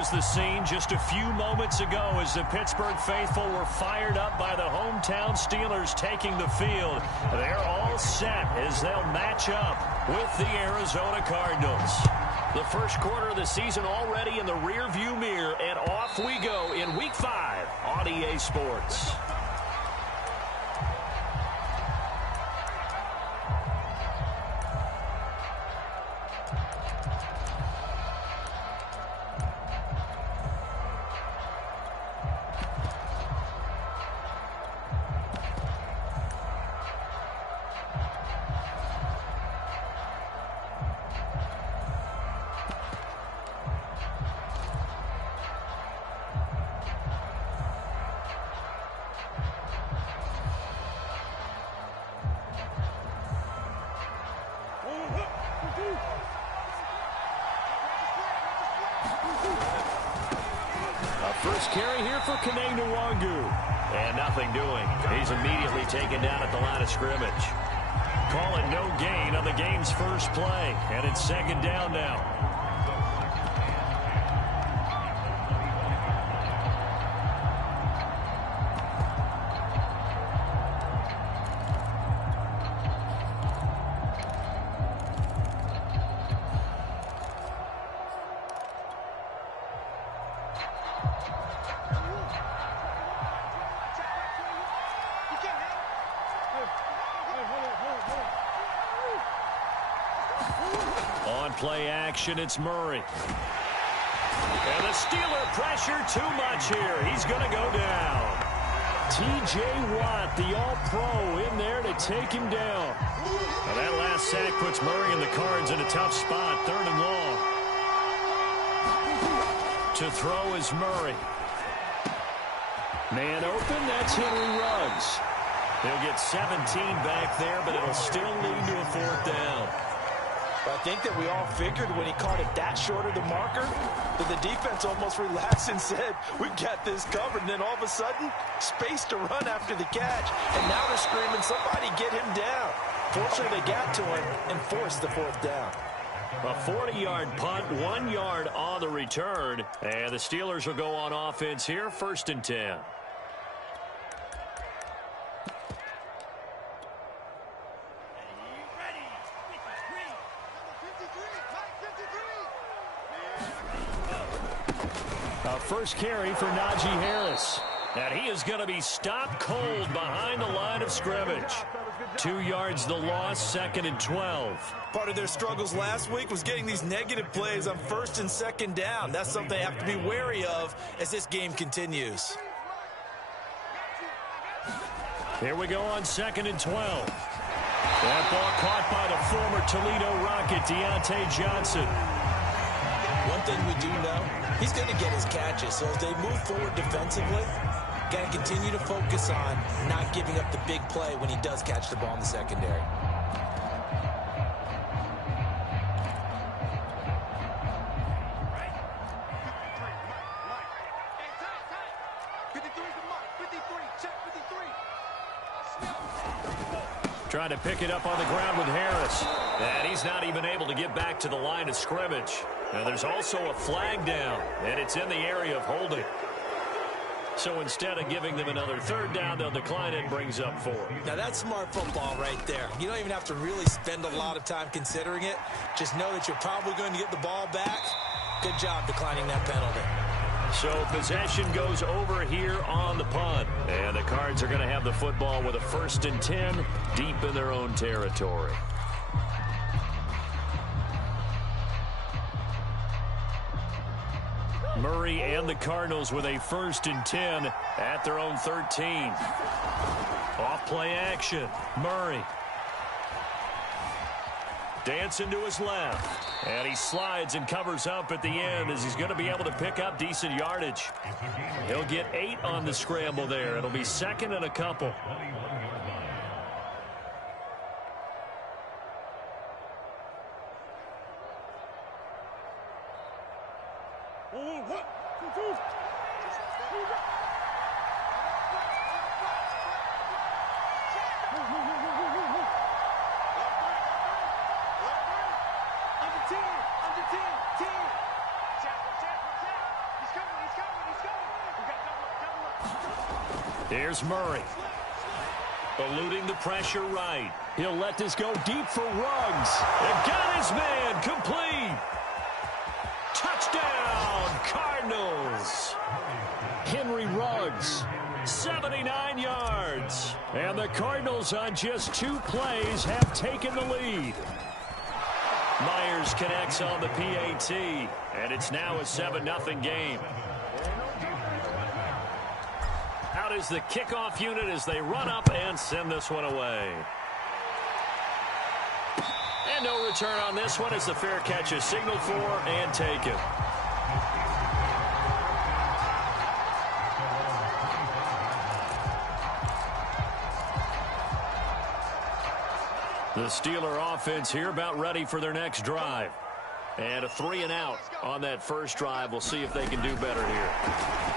The scene just a few moments ago as the Pittsburgh faithful were fired up by the hometown Steelers taking the field. They're all set as they'll match up with the Arizona Cardinals. The first quarter of the season already in the rearview mirror, and off we go in Week 5 on EA Sports. First carry here for and nothing doing. He's immediately taken down at the line of scrimmage. Calling no gain on the game's first play, and it's second down now. On play action, it's Murray. And the Steeler pressure too much here. He's going to go down. T.J. Watt, the All-Pro, in there to take him down. Now that last sack puts Murray and the Cards in a tough spot, 3rd and long. To throw is Murray. Man open, that's Henry Ruggs. He'll get 17 back there, but it'll still lead to a 4th down. I think that we all figured when he caught it that short of the marker that the defense almost relaxed and said, we've got this covered. And then all of a sudden, space to run after the catch. And now they're screaming, somebody get him down. Fortunately, they got to him and forced the 4th down. A 40-yard punt, 1 yard on the return. And the Steelers will go on offense here, 1st and 10. First carry for Najee Harris. And he is going to be stopped cold behind the line of scrimmage. 2 yards the loss, 2nd and 12. Part of their struggles last week was getting these negative plays on 1st and 2nd down. That's something they have to be wary of as this game continues. Here we go on 2nd and 12. That ball caught by the former Toledo Rocket, Deontay Johnson. One thing we do know, he's going to get his catches. So as they move forward defensively, got to continue to focus on not giving up the big play when he does catch the ball in the secondary. Trying to pick it up on the ground with Harris. And he's not even able to get back to the line of scrimmage. Now there's also a flag down, and it's in the area of holding. So instead of giving them another 3rd down, they'll decline it and brings up 4. Now that's smart football right there. You don't even have to really spend a lot of time considering it. Just know that you're probably going to get the ball back. Good job declining that penalty. So possession goes over here on the punt. And the Cards are going to have the football with a 1st and 10 deep in their own territory. Murray and the Cardinals with a 1st and 10 at their own 13. Off play action. Murray. Dancing to his left. And he slides and covers up at the end as he's going to be able to pick up decent yardage. He'll get 8 on the scramble there. It'll be 2nd and a couple. Here's Murray. Eluding the pressure right. He'll let this go deep for Ruggs. And got his man complete. Touchdown, Cardinals. Henry Ruggs, 79 yards. And the Cardinals on just 2 plays have taken the lead. Myers connects on the PAT, and it's now a 7-0 game. Out is the kickoff unit as they run up and send this one away. And no return on this one as the fair catch is signaled for and taken. The Steeler offense here about ready for their next drive. And a 3-and-out on that first drive. We'll see if they can do better here.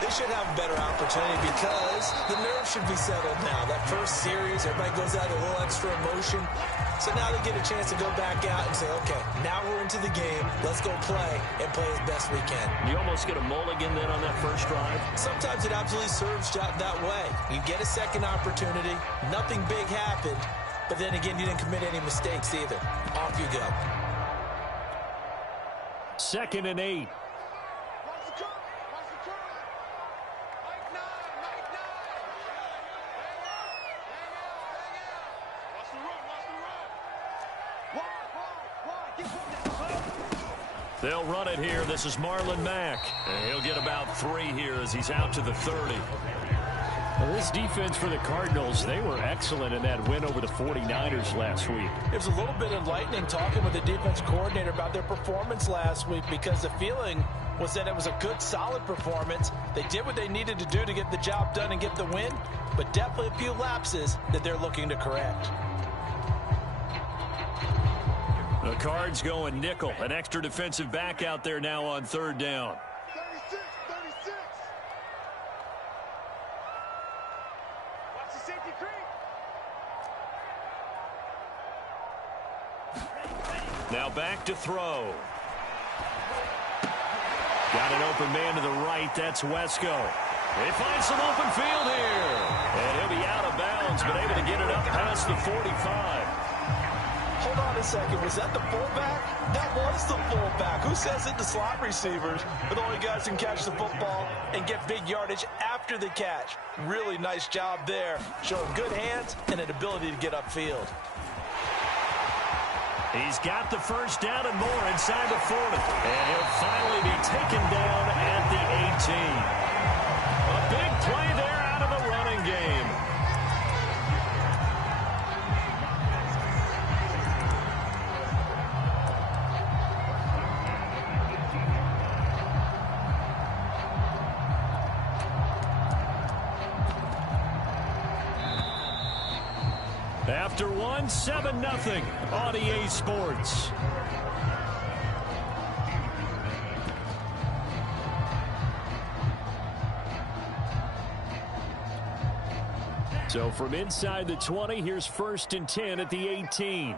They should have a better opportunity because the nerves should be settled now. That first series, everybody goes out a little extra emotion. So now they get a chance to go back out and say, okay, now we're into the game. Let's go play and play as best we can. You almost get a mulligan then on that first drive? Sometimes it absolutely serves that way. You get a second opportunity. Nothing big happened. But then again, you didn't commit any mistakes either. Off you go. 2nd and 8. They'll run it here. This is Marlon Mack. And he'll get about 3 here as he's out to the 30. Well, this defense for the Cardinals, they were excellent in that win over the 49ers last week. It was a little bit enlightening talking with the defense coordinator about their performance last week because the feeling was that it was a good, solid performance. They did what they needed to do to get the job done and get the win, but definitely a few lapses that they're looking to correct. The Cards going nickel. An extra defensive back out there now on 3rd down. Now back to throw. Got an open man to the right. That's Wesco. They find some open field here. And he'll be out of bounds, but able to get it up past the 45. Hold on a second. Was that the fullback? That was the fullback. Who says it? The slot receivers are the only guys who can catch the football and get big yardage after the catch. Really nice job there. Showing good hands and an ability to get upfield. He's got the first down and more inside the 40. And he'll finally be taken down at the 18. A big play there out of the running game. After one, 7-0 on EA Sports. So from inside the 20, here's 1st and 10 at the 18.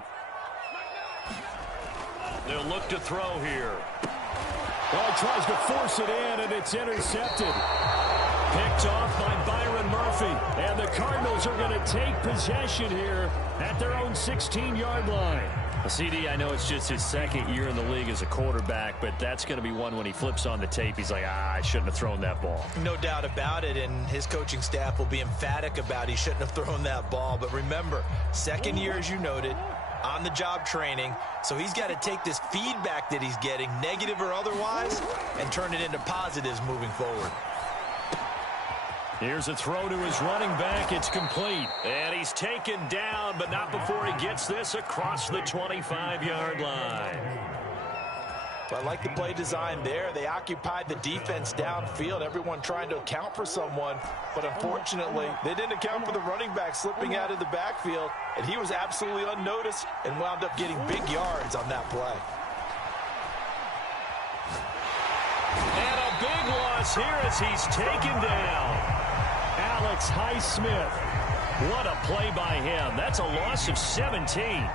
They'll look to throw here. Well, he tries to force it in, and it's intercepted. Picked off by Byron Murphy. And the Cardinals are going to take possession here at their own 16-yard line. CD, I know it's just his 2nd year in the league as a quarterback, but that's going to be one when he flips on the tape. He's like, I shouldn't have thrown that ball. No doubt about it, and his coaching staff will be emphatic about he shouldn't have thrown that ball. But remember, 2nd year, as you noted, on-the-job training, so he's got to take this feedback that he's getting, negative or otherwise, and turn it into positives moving forward. Here's a throw to his running back. It's complete. And he's taken down, but not before he gets this across the 25-yard line. I like the play design there. They occupied the defense downfield, everyone trying to account for someone. But unfortunately, they didn't account for the running back slipping out of the backfield. And he was absolutely unnoticed and wound up getting big yards on that play. And a big loss here as he's taken down. Alex Highsmith. What a play by him. That's a loss of 17.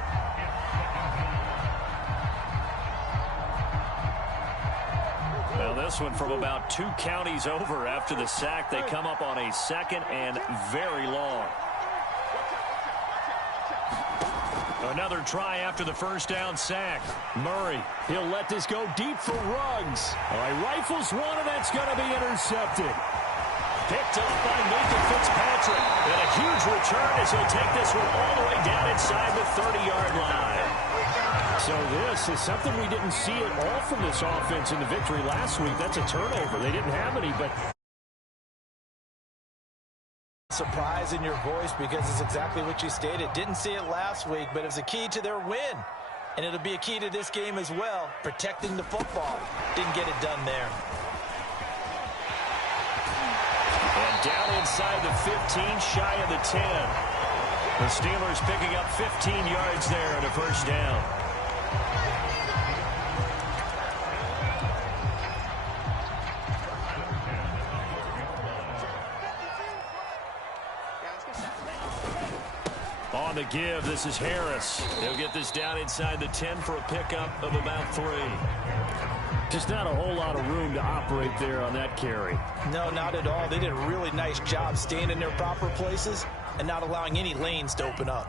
Well, this this one from about 2 counties over. After the sack, they come up on a 2nd and very long. Another try after the first down sack. Murray, he'll let this go deep for Ruggs. All right, rifles one, and that's going to be intercepted. Picked up by Nathan Fitzpatrick. And a huge return as he'll take this one all the way down inside the 30-yard line. So this is something we didn't see at all from this offense in the victory last week. That's a turnover. They didn't have any, but... Surprise in your voice because it's exactly what you stated. Didn't see it last week, but it was a key to their win. And it'll be a key to this game as well, protecting the football. Didn't get it done there. And down inside the 15, shy of the 10. The Steelers picking up 15 yards there and a first down. On the give, this is Harris. He'll get this down inside the 10 for a pickup of about 3. Just not a whole lot of room to operate there on that carry. No, not at all. They did a really nice job staying in their proper places and not allowing any lanes to open up.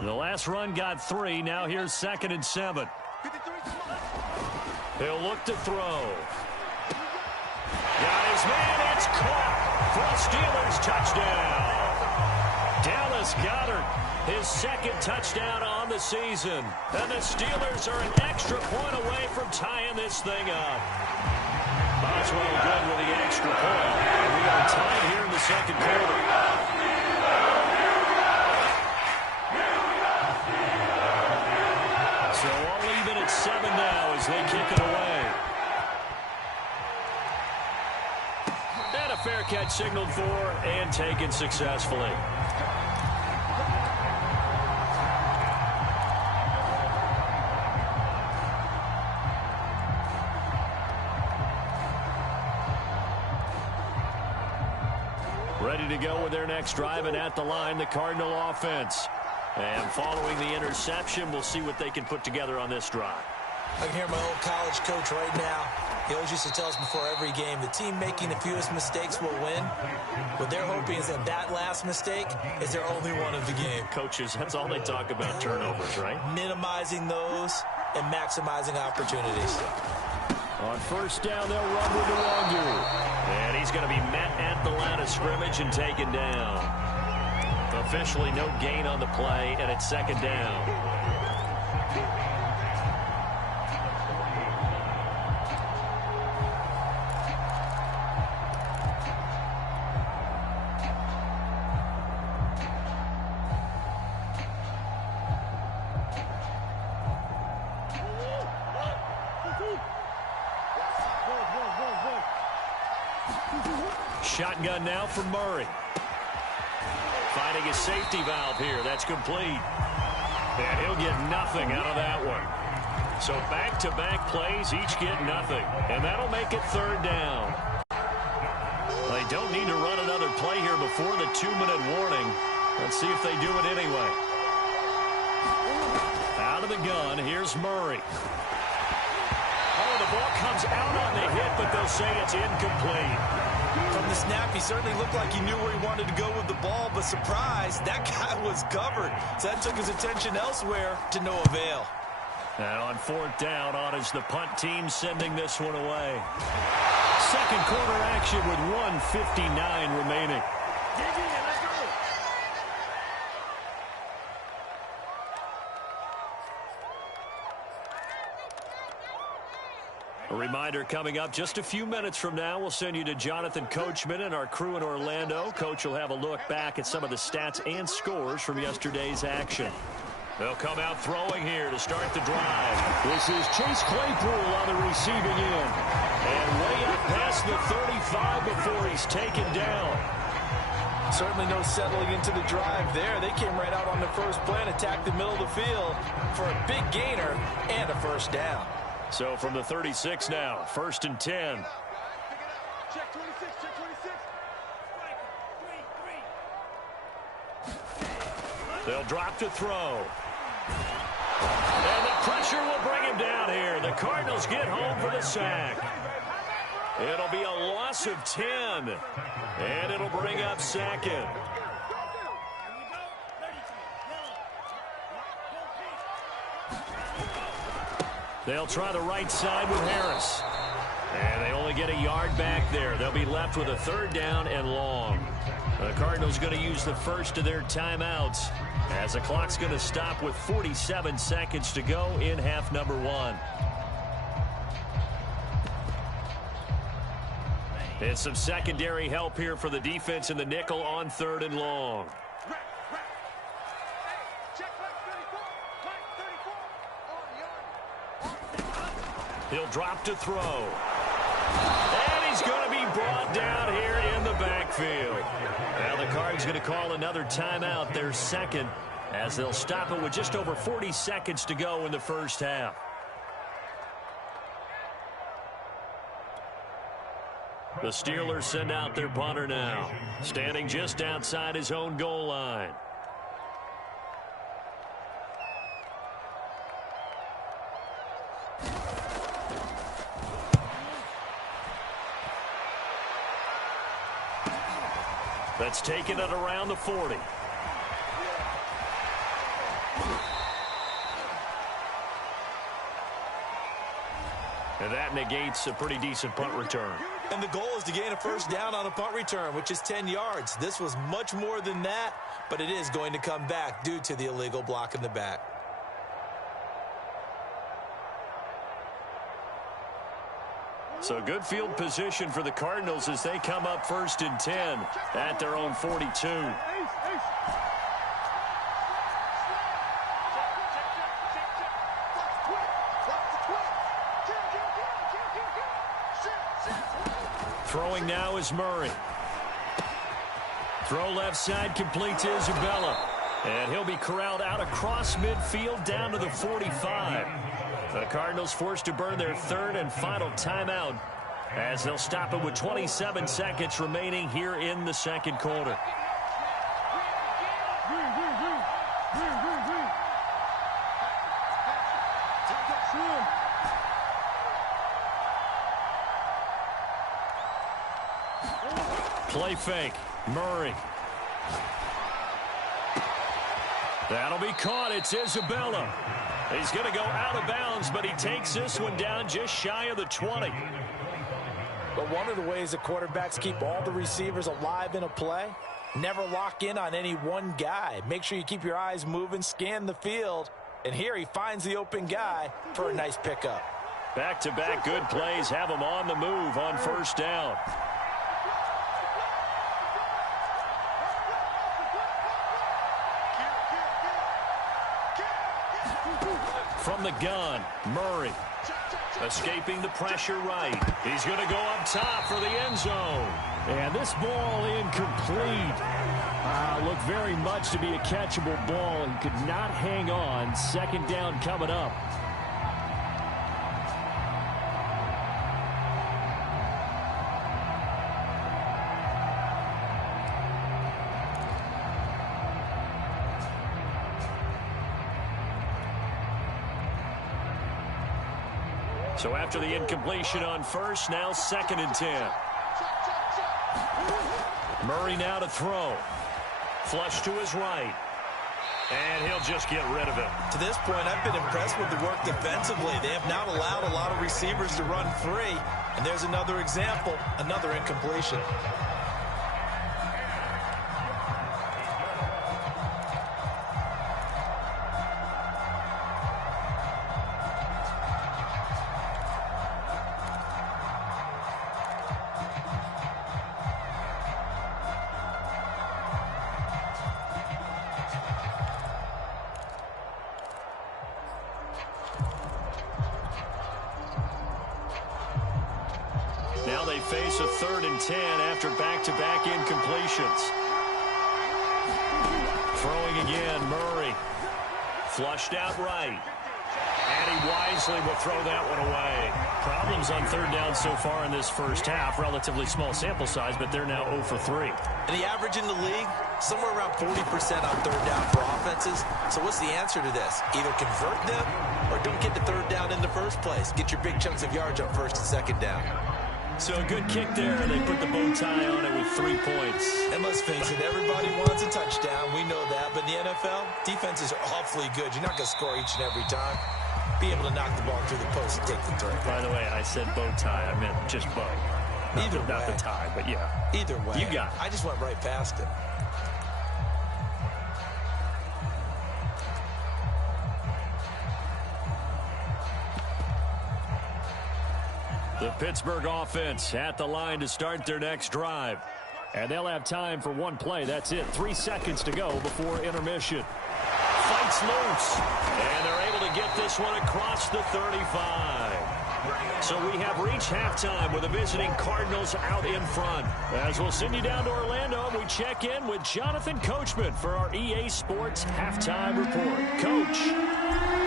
The last run got 3. Now here's 2nd and 7. He'll look to throw. Got his man. It's caught for a Steelers touchdown. Dallas Goedert, his 2nd touchdown on the season. And the Steelers are an extra point away from tying this thing up. Boswell good with the extra point. We are tied here in the 2nd quarter. So all even at 7 now as they kick it away. And a fair catch signaled for and taken successfully. Ready to go with their next drive, and at the line, the Cardinal offense. And following the interception, we'll see what they can put together on this drive. I can hear my old college coach right now. He always used to tell us before every game, the team making the fewest mistakes will win. What they're hoping is that that last mistake is their only one of the game. Coaches, that's all they talk about, turnovers, right? Minimizing those and maximizing opportunities. On first down, they'll run with Nwangu. And he's going to be met at the line of scrimmage and taken down. Officially no gain on the play, and it's 2nd down. Shotgun now for Murray. Finding a safety valve here. That's complete. And he'll get nothing out of that one. So back-to-back plays, each get nothing. And that'll make it 3rd down. They don't need to run another play here before the 2-minute warning. Let's see if they do it anyway. Out of the gun, here's Murray. Oh, the ball comes out on the hit, but they'll say it's incomplete. From the snap, he certainly looked like he knew where he wanted to go with the ball, but surprise, that guy was covered. So that took his attention elsewhere to no avail. And on 4th down, on is the punt team sending this one away. 2nd quarter action with 1:59 remaining. A reminder coming up just a few minutes from now, we'll send you to Jonathan Coachman and our crew in Orlando. Coach will have a look back at some of the stats and scores from yesterday's action. They'll come out throwing here to start the drive. This is Chase Claypool on the receiving end. And way up past the 35 before he's taken down. Certainly no settling into the drive there. They came right out on the first play and attacked the middle of the field for a big gainer and a first down. So from the 36 now, 1st and 10. Check 26, check 26. They'll drop to throw. And the pressure will bring him down here. The Cardinals get home for the sack. It'll be a loss of 10. And it'll bring up second. They'll try the right side with Harris. And they only get a yard back there. They'll be left with a third down and long. The Cardinals going to use the first of their timeouts as the clock's going to stop with 47 seconds to go in half number one. And some secondary help here for the defense in the nickel on third and long. He'll drop to throw. And he's going to be brought down here in the backfield. Now the Cards going to call another timeout, their second, as they'll stop it with just over 40 seconds to go in the first half. The Steelers send out their punter now, standing just outside his own goal line. That's taken it around the 40. And that negates a pretty decent punt return. And the goal is to gain a first down on a punt return, which is 10 yards. This was much more than that, but it is going to come back due to the illegal block in the back. So good field position for the Cardinals as they come up first and 10 at their own 42. Throwing now is Murray. Throw left side, complete to Isabella. And he'll be corralled out across midfield down to the 45. The Cardinals forced to burn their third and final timeout as they'll stop it with 27 seconds remaining here in the second quarter. Play fake. Murray. That'll be caught. It's Isabella. He's going to go out of bounds, but he takes this one down just shy of the 20. But one of the ways that quarterbacks keep all the receivers alive in a play, never lock in on any one guy. Make sure you keep your eyes moving, scan the field. And here he finds the open guy for a nice pickup. Back-to-back good plays have him on the move on first down. From the gun, Murray. Escaping the pressure right. He's going to go up top for the end zone. And this ball incomplete. Looked very much to be a catchable ball. He could not hang on. Second down coming up. So after the incompletion on first, now second and 10. Murray now to throw. Flush to his right. And he'll just get rid of it. To this point, I've been impressed with the work defensively. They have not allowed a lot of receivers to run free. And there's another example, another incompletion. Now they face a third and 10 after back-to-back incompletions. Throwing again, Murray. Flushed out right. And he wisely will throw that one away. Problems on third down so far in this first half. Relatively small sample size, but they're now 0 for 3. And the average in the league, somewhere around 40% on third down for offenses. So what's the answer to this? Either convert them or don't get the third down in the first place. Get your big chunks of yards on first and second down. So a good kick there, and they put the bow tie on it with 3 points. And let's face it, everybody wants a touchdown. We know that. But in the NFL, defenses are awfully good. You're not going to score each and every time. Be able to knock the ball through the post and take the throw. By the way, I said bow tie. I meant just bow. Not the tie, but yeah. Either way. You got it. I just went right past it. The Pittsburgh offense at the line to start their next drive. And they'll have time for one play. That's it. 3 seconds to go before intermission. Fights loose. And they're able to get this one across the 35. So we have reached halftime with the visiting Cardinals out in front. As we'll send you down to Orlando, we check in with Jonathan Coachman for our EA Sports Halftime Report. Coach,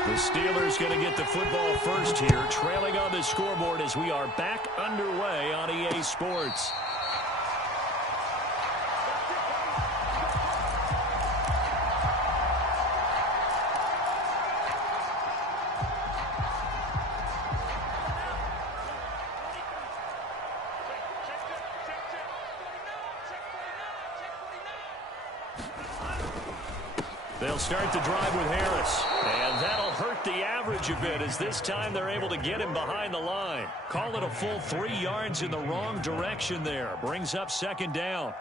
the Steelers going to get the football first here, trailing on the scoreboard as we are back underway on EA Sports. They'll start the drive with Harris, and that'll hurt the average a bit as this time they're able to get him behind the line. Call it a full 3 yards in the wrong direction there. Brings up second down.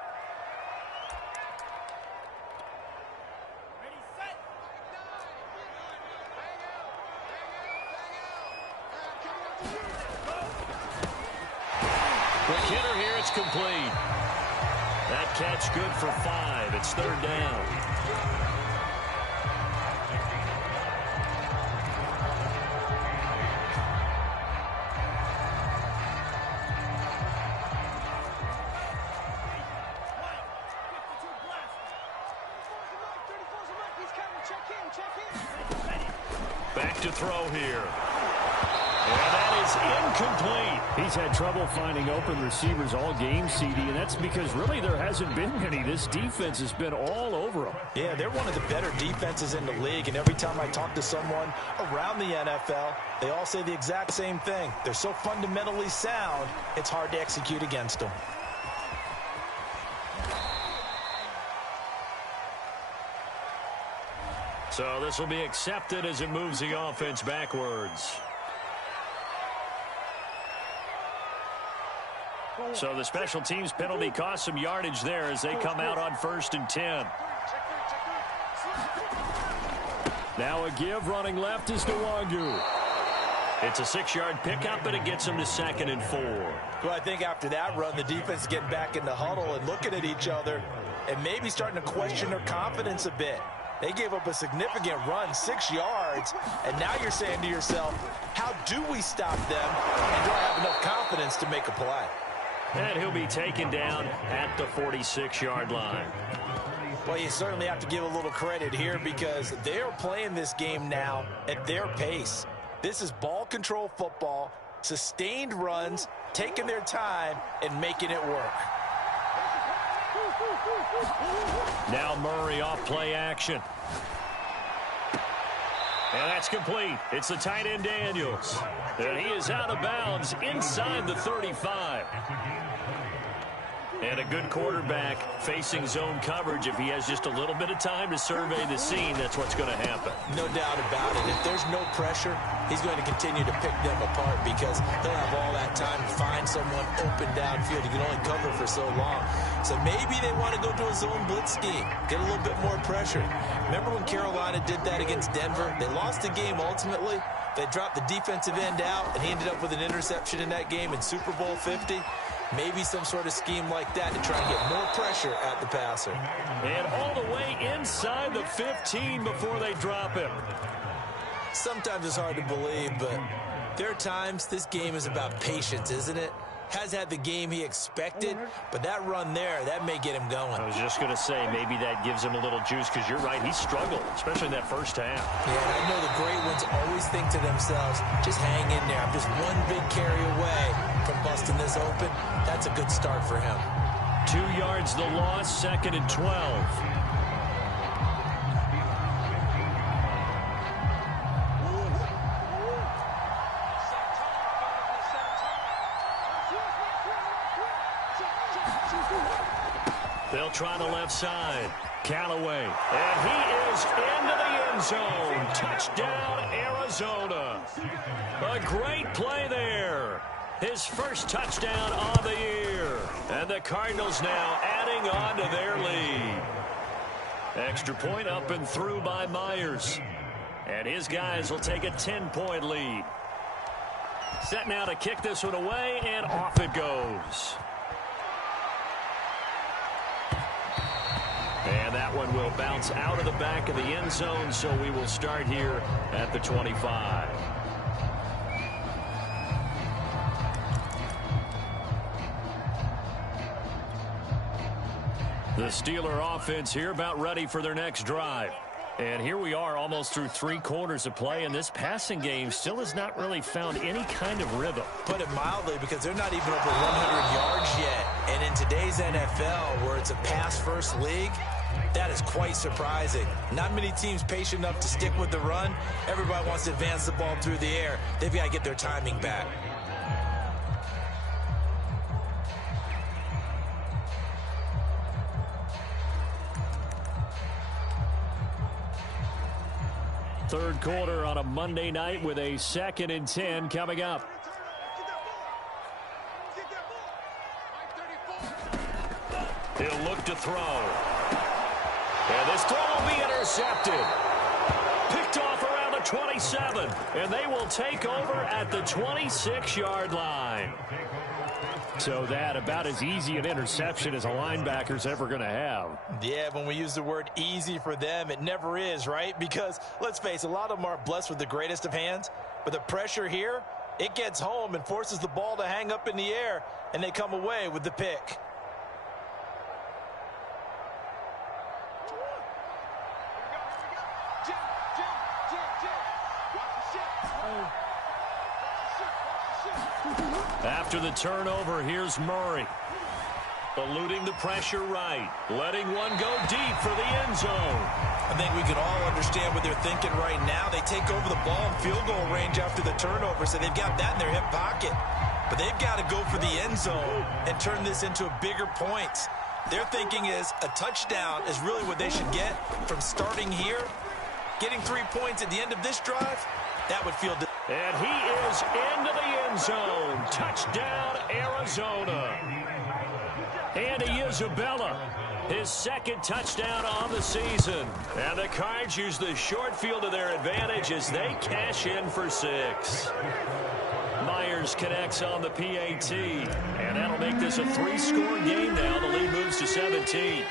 Quick hitter here, it's complete. That catch good for 5. It's third down. Back to throw here. And that is incomplete. He's had trouble finding open receivers all game, CD, and that's because really there hasn't been any. This defense has been all over them. Yeah, they're one of the better defenses in the league, and every time I talk to someone around the NFL, they all say the exact same thing. They're so fundamentally sound, it's hard to execute against them. So this will be accepted as it moves the offense backwards. So the special teams penalty cost some yardage there as they come out on 1st and 10. Now a give running left is Nwangu. It's a 6-yard pickup, but it gets them to 2nd and 4. Well, I think after that run, the defense is getting back in the huddle and looking at each other and maybe starting to question their confidence a bit. They gave up a significant run, 6 yards, and now you're saying to yourself, how do we stop them, and do I have enough confidence to make a play? And he'll be taken down at the 46-yard line. Well, you certainly have to give a little credit here because they're playing this game now at their pace. This is ball control football, sustained runs, taking their time, and making it work. Now Murray off play action. And that's complete. It's the tight end Daniels. And he is out of bounds inside the 35. And a good quarterback facing zone coverage. If he has just a little bit of time to survey the scene, that's what's going to happen. No doubt about it. If there's no pressure, he's going to continue to pick them apart because he'll have all that time to find someone open downfield. He can only cover for so long. So maybe they want to go to a zone blitz scheme, get a little bit more pressure. Remember when Carolina did that against Denver? They lost the game ultimately. They dropped the defensive end out, and he ended up with an interception in that game in Super Bowl 50. Maybe some sort of scheme like that to try and get more pressure at the passer. And all the way inside the 15 before they drop him. Sometimes it's hard to believe, but there are times this game is about patience, isn't it? Has had the game he expected, but that run there, that may get him going. I was just going to say, maybe that gives him a little juice because you're right, he struggled, especially in that first half. Yeah, and I know the great ones always think to themselves, just hang in there. I'm just one big carry away from busting this open. That's a good start for him. 2 yards the loss, 2nd and 12. They'll try the left side. Callaway. And he is into the end zone. Touchdown, Arizona. A great play there. His first touchdown on the year. And the Cardinals now adding on to their lead. Extra point up and through by Myers. And his guys will take a 10-point lead. Set now to kick this one away, and off it goes. And that one will bounce out of the back of the end zone, so we will start here at the 25. The Steeler offense here about ready for their next drive. And here we are almost through 3 quarters of play, and this passing game still has not really found any kind of rhythm. Put it mildly, because they're not even over 100 yards yet. And in today's NFL, where it's a pass-first league, that is quite surprising. Not many teams patient enough to stick with the run. Everybody wants to advance the ball through the air. They've got to get their timing back. Third quarter on a Monday night with a 2nd and 10 coming up. He'll look to throw. And this throw will be intercepted. Picked off around the 27. And they will take over at the 26-yard line. So that about as easy an interception as a linebacker's ever going to have. Yeah, when we use the word easy for them, it never is, right? Because, let's face it, a lot of them aren't blessed with the greatest of hands. But the pressure here, it gets home and forces the ball to hang up in the air, and they come away with the pick. After the turnover, here's Murray. Eluding the pressure right. Letting one go deep for the end zone. I think we can all understand what they're thinking right now. They take over the ball in field goal range after the turnover, so they've got that in their hip pocket. But they've got to go for the end zone and turn this into a bigger points. Their thinking is a touchdown is really what they should get from starting here. Getting 3 points at the end of this drive, that would feel good. And he is into the end zone. Touchdown, Arizona. Andy Isabella, his 2nd touchdown on the season. And the Cards use the short field to their advantage as they cash in for 6. Myers connects on the PAT. And that'll make this a 3-score game now. The lead moves to 17.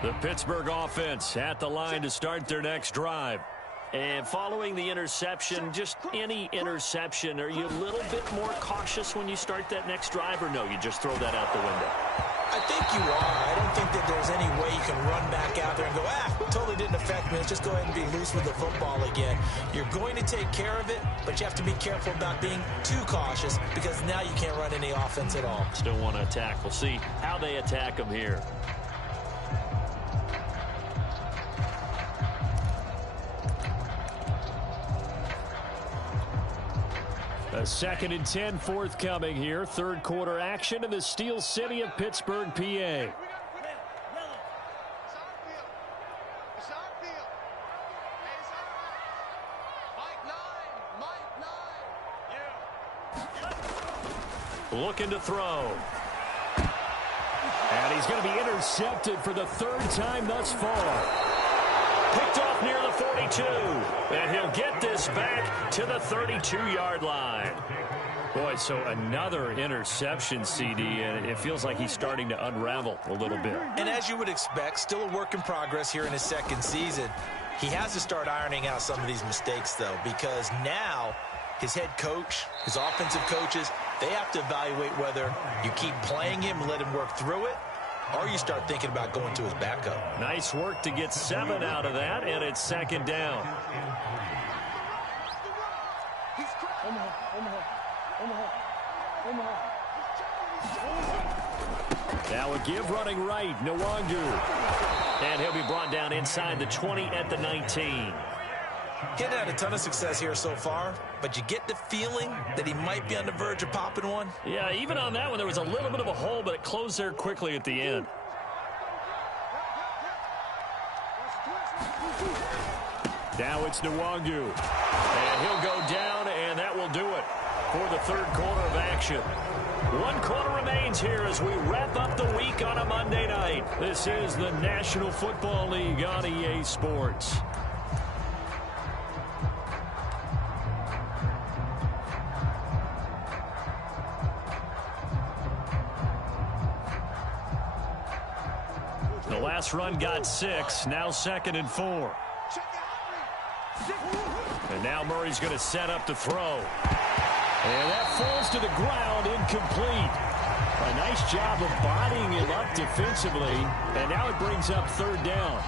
The Pittsburgh offense at the line to start their next drive. And following the interception, just any interception, are you a little bit more cautious when you start that next drive, or no, you just throw that out the window? I think you are. I don't think that there's any way you can run back out there and go, totally didn't affect me. Let's just go ahead and be loose with the football again. You're going to take care of it, but you have to be careful about being too cautious, because now you can't run any offense at all. Still want to attack. We'll see how they attack them here. A 2nd and 10 forthcoming here. Third quarter action in the Steel City of Pittsburgh, PA. Looking to throw. And he's going to be intercepted for the 3rd time thus far. Picked off near the 42. And he'll get this back to the 32-yard line. Boy, so another interception, CD, and it feels like he's starting to unravel a little bit. And as you would expect, still a work in progress here in his 2nd season. He has to start ironing out some of these mistakes, though, because now his head coach, his offensive coaches, they have to evaluate whether you keep playing him and let him work through it, or you start thinking about going to his backup. Nice work to get 7 out of that, and it's 2nd down. Now a give running right, Nwangu. And he'll be brought down inside the 20 at the 19. He hadn't had a ton of success here so far, but you get the feeling that he might be on the verge of popping one. Yeah, even on that one, there was a little bit of a hole, but it closed there quickly at the end. Now it's Nwangu. And he'll go down, and that will do it for the third quarter of action. 1 quarter remains here as we wrap up the week on a Monday night. This is the National Football League on EA Sports. The last run got 6, now 2nd and 4. And now Murray's going to set up to throw. And that falls to the ground, incomplete. A nice job of bodying him up defensively. And now it brings up 3rd down.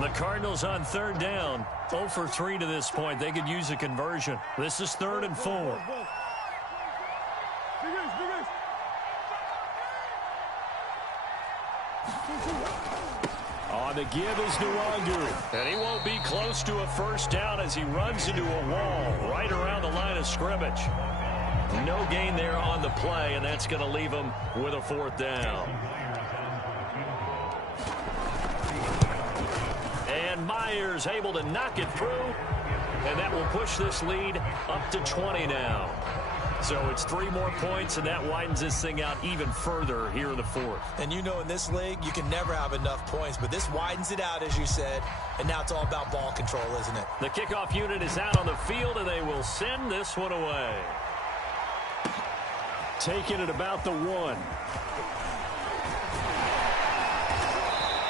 The Cardinals on 3rd down. 0 for 3 to this point. They could use a conversion. This is 3rd and 4. On the give is Nwangu. And he won't be close to a 1st down as he runs into a wall right around the line of scrimmage. No gain there on the play, and that's going to leave him with a 4th down. And Myers able to knock it through, and that will push this lead up to 20 now. So it's 3 more points, and that widens this thing out even further here in the 4th. And you know in this league, you can never have enough points, but this widens it out, as you said, and now it's all about ball control, isn't it? The kickoff unit is out on the field, and they will send this one away. Taking it about the 1.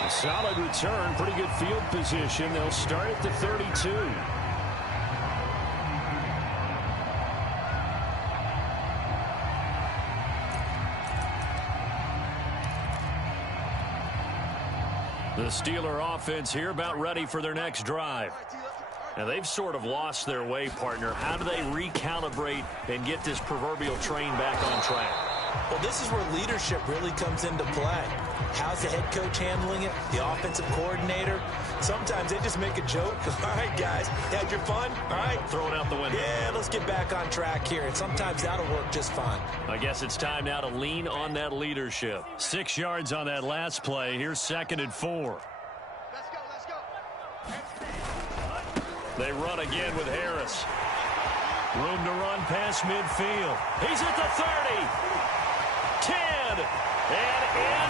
A solid return, pretty good field position. They'll start at the 32. The Steeler offense here about ready for their next drive. Now, they've sort of lost their way, partner. How do they recalibrate and get this proverbial train back on track? Well, this is where leadership really comes into play. How's the head coach handling it? The offensive coordinator? Sometimes they just make a joke. All right, guys, had your fun? All right. Throw it out the window. Yeah, let's get back on track here. And sometimes that'll work just fine. I guess it's time now to lean on that leadership. 6 yards on that last play. Here's 2nd and 4. Let's go. They run again with Harris. Room to run past midfield. He's at the 30. 10. And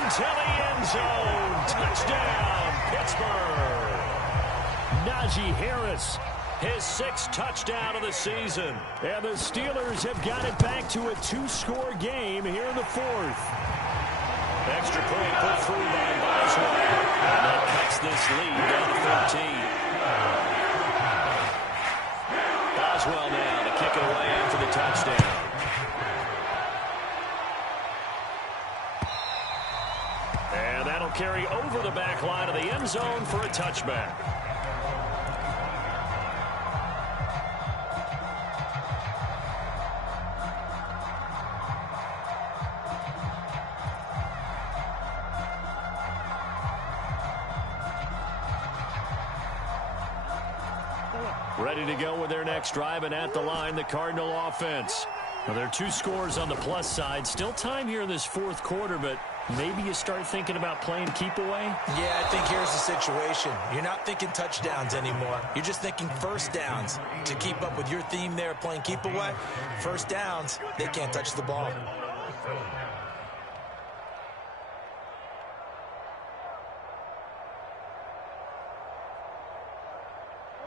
into the end zone. Touchdown, Pittsburgh. Najee Harris, his 6th touchdown of the season. And the Steelers have got it back to a 2-score game here in the 4th. Extra point put through by Boswell. And that cuts this lead down to 13. Boswell now to kick it away after the touchdown. And that'll carry over the back line of the end zone for a touchback. Ready to go with their next drive, and at the line, the Cardinal offense. Now, there are 2 scores on the plus side. Still time here in this 4th quarter, but maybe you start thinking about playing keep away? Yeah, I think here's the situation. You're not thinking touchdowns anymore. You're just thinking 1st downs. To keep up with your theme there, playing keep away, 1st downs, they can't touch the ball.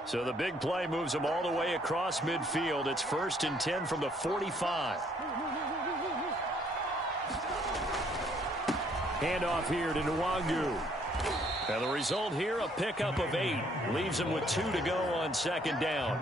So the big play moves them all the way across midfield. It's 1st and 10 from the 45. Handoff here to Nwangu. And the result here, a pickup of 8. Leaves him with 2 to go on 2nd down.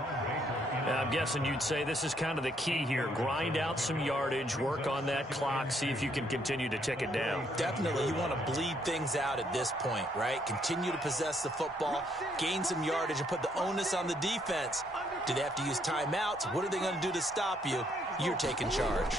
I'm guessing you'd say this is kind of the key here. Grind out some yardage, work on that clock, see if you can continue to tick it down. Definitely, you want to bleed things out at this point, right? Continue to possess the football, gain some yardage, and put the onus on the defense. Do they have to use timeouts? What are they going to do to stop you? You're taking charge.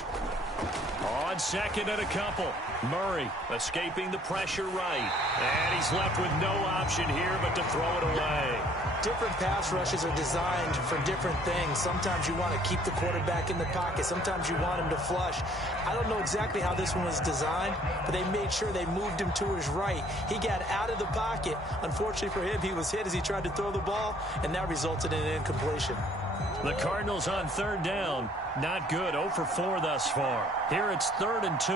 On second and a couple. Murray escaping the pressure right. And he's left with no option here but to throw it away. Different pass rushes are designed for different things. Sometimes you want to keep the quarterback in the pocket. Sometimes you want him to flush. I don't know exactly how this one was designed, but they made sure they moved him to his right. He got out of the pocket. Unfortunately for him, he was hit as he tried to throw the ball, and that resulted in an incompletion. The Cardinals on third down. Not good. 0 for 4 thus far. Here it's 3rd and 2.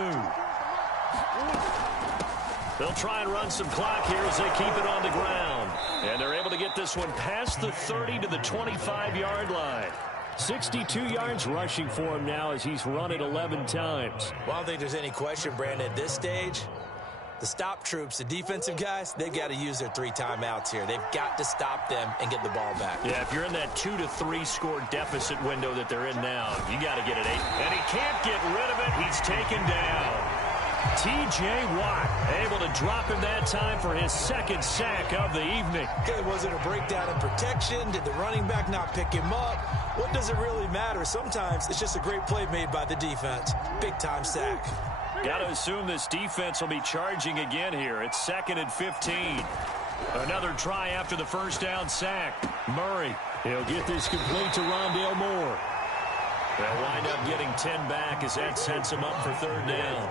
They'll try and run some clock here as they keep it on the ground. And they're able to get this one past the 30 to the 25-yard line. 62 yards rushing for him now as he's run it 11 times. Well, I don't think there's any question, Brandon, at this stage. The stop troops, the defensive guys, they've got to use their 3 timeouts here. They've got to stop them and get the ball back. Yeah, if you're in that 2 to 3 score deficit window that they're in now, you got to get it 8. And he can't get rid of it. He's taken down. T.J. Watt able to drop him that time for his 2nd sack of the evening. Okay, was it a breakdown in protection? Did the running back not pick him up? What does it really matter? Sometimes it's just a great play made by the defense. Big-time sack. Got to assume this defense will be charging again here. It's 2nd and 15. Another try after the first down sack. Murray, he'll get this complete to Rondale Moore. They'll wind up getting 10 back as that sets him up for 3rd down.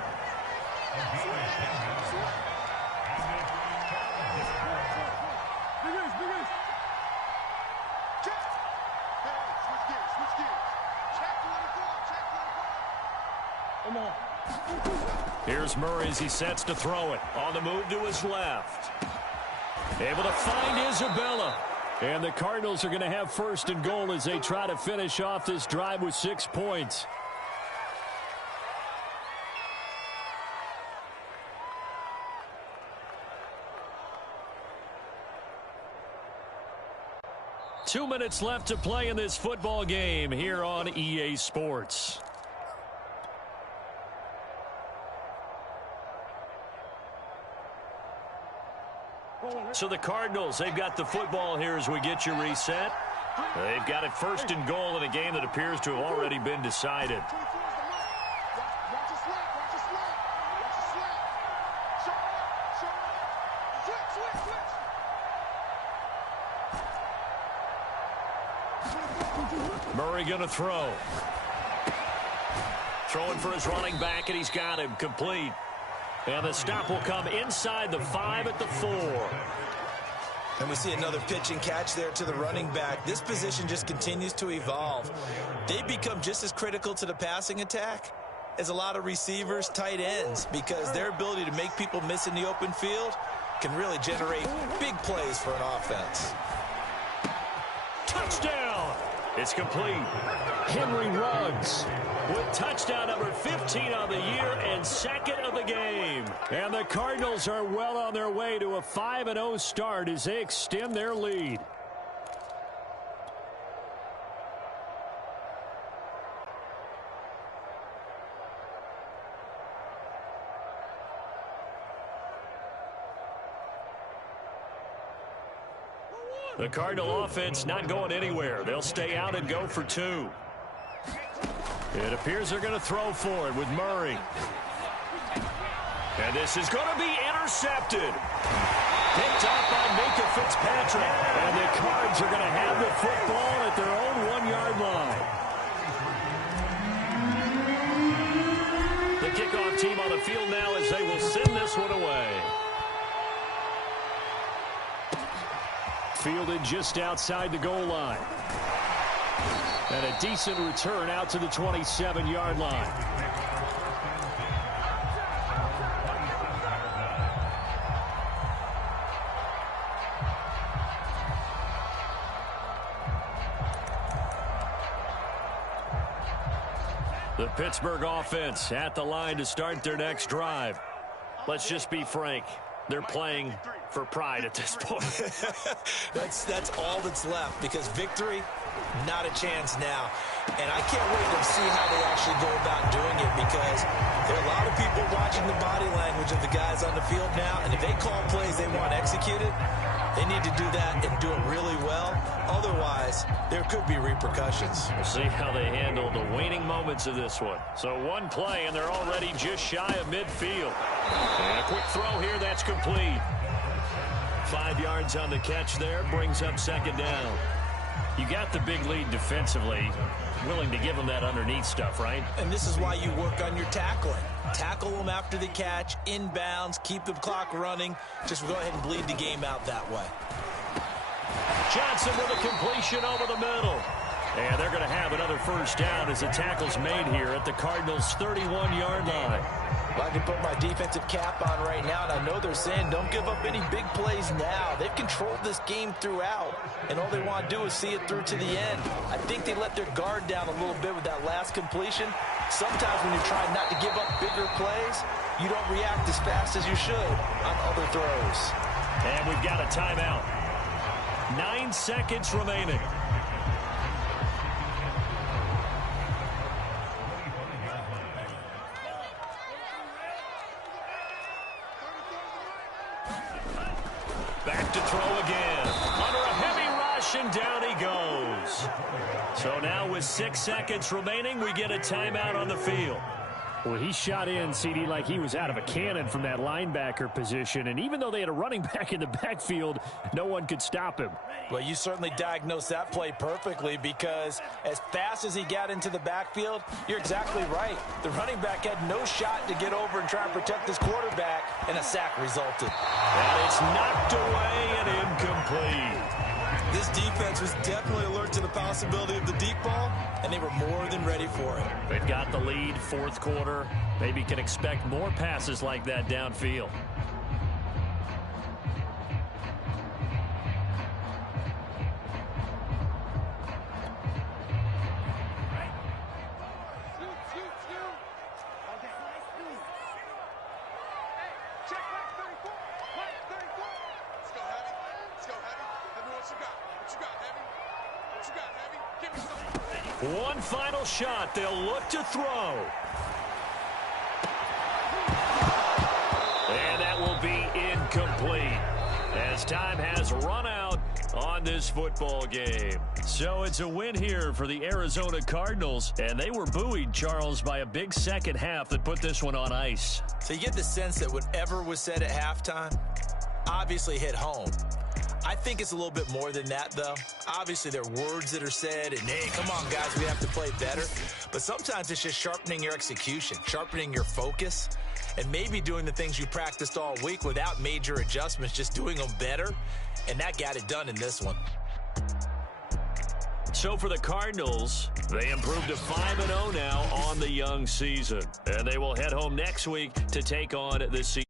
Here's Murray as he sets to throw it. On the move to his left. Able to find Isabella. And the Cardinals are going to have 1st and goal as they try to finish off this drive with 6 points. Two minutes left to play in this football game here on EA Sports. So the Cardinals, they've got the football here as we get you reset. They've got it 1st and goal in a game that appears to have already been decided. Murray going to throw. Throwing for his running back, and he's got him complete. And the stop will come inside the 5 at the 4. And we see another pitch and catch there to the running back. This position just continues to evolve. They become just as critical to the passing attack as a lot of receivers, tight ends, because their ability to make people miss in the open field can really generate big plays for an offense. Touchdown! It's complete. Henry Ruggs with touchdown number 15 on the year and 2nd of the game. And the Cardinals are well on their way to a 5-0 start as they extend their lead. The Cardinal offense not going anywhere. They'll stay out and go for 2. It appears they're going to throw for it with Murray. And this is going to be intercepted. Picked up by Minka Fitzpatrick. And the Cards are going to have the football at their own 1-yard line. The kickoff team on the field now as they will send this one away. Fielded just outside the goal line. And a decent return out to the 27-yard line. The Pittsburgh offense at the line to start their next drive. Let's just be frank. They're playing for pride at this point. That's all that's left, because victory Not a chance now. And I can't wait to see how they actually go about doing it, because there are a lot of people watching the body language of the guys on the field now, and if they call plays they want executed, they need to do that and do it really well. Otherwise, there could be repercussions. We'll see how they handle the waning moments of this one. So one play, and they're already just shy of midfield. And a quick throw here, that's complete. 5 yards on the catch there, brings up second down. You got the big lead defensively, willing to give them that underneath stuff, right? And this is why you work on your tackling. Tackle them after the catch, inbounds, keep the clock running. Just go ahead and bleed the game out that way. Johnson with a completion over the middle. And they're going to have another first down as the tackle's made here at the Cardinals' 31-yard line. Well, I can put my defensive cap on right now, and I know they're saying don't give up any big plays now. They've controlled this game throughout, and all they want to do is see it through to the end. I think they let their guard down a little bit with that last completion. Sometimes when you're trying not to give up bigger plays, you don't react as fast as you should on other throws. And we've got a timeout. 9 seconds remaining. Back to throw again. Under a heavy rush, and down he goes. So now with 6 seconds remaining, we get a timeout on the field. Well, he shot in, CD, like he was out of a cannon from that linebacker position. And even though they had a running back in the backfield, no one could stop him. Well, you certainly diagnosed that play perfectly, because as fast as he got into the backfield, you're exactly right. The running back had no shot to get over and try and protect his quarterback, and a sack resulted. And it's knocked away and incomplete. This defense was definitely alert to the possibility of the deep ball, and they were more than ready for it. They've got the lead, fourth quarter. Maybe can expect more passes like that downfield. One final shot. They'll look to throw. And that will be incomplete, as time has run out on this football game. So it's a win here for the Arizona Cardinals, and they were buoyed, Charles, by a big second half that put this one on ice. So you get the sense that whatever was said at halftime obviously hit home. I think it's a little bit more than that, though. Obviously, there are words that are said, and, hey, come on, guys, we have to play better. But sometimes it's just sharpening your execution, sharpening your focus, and maybe doing the things you practiced all week without major adjustments, just doing them better, and that got it done in this one. So for the Cardinals, they improved to 5-0 now on the young season. And they will head home next week to take on the season.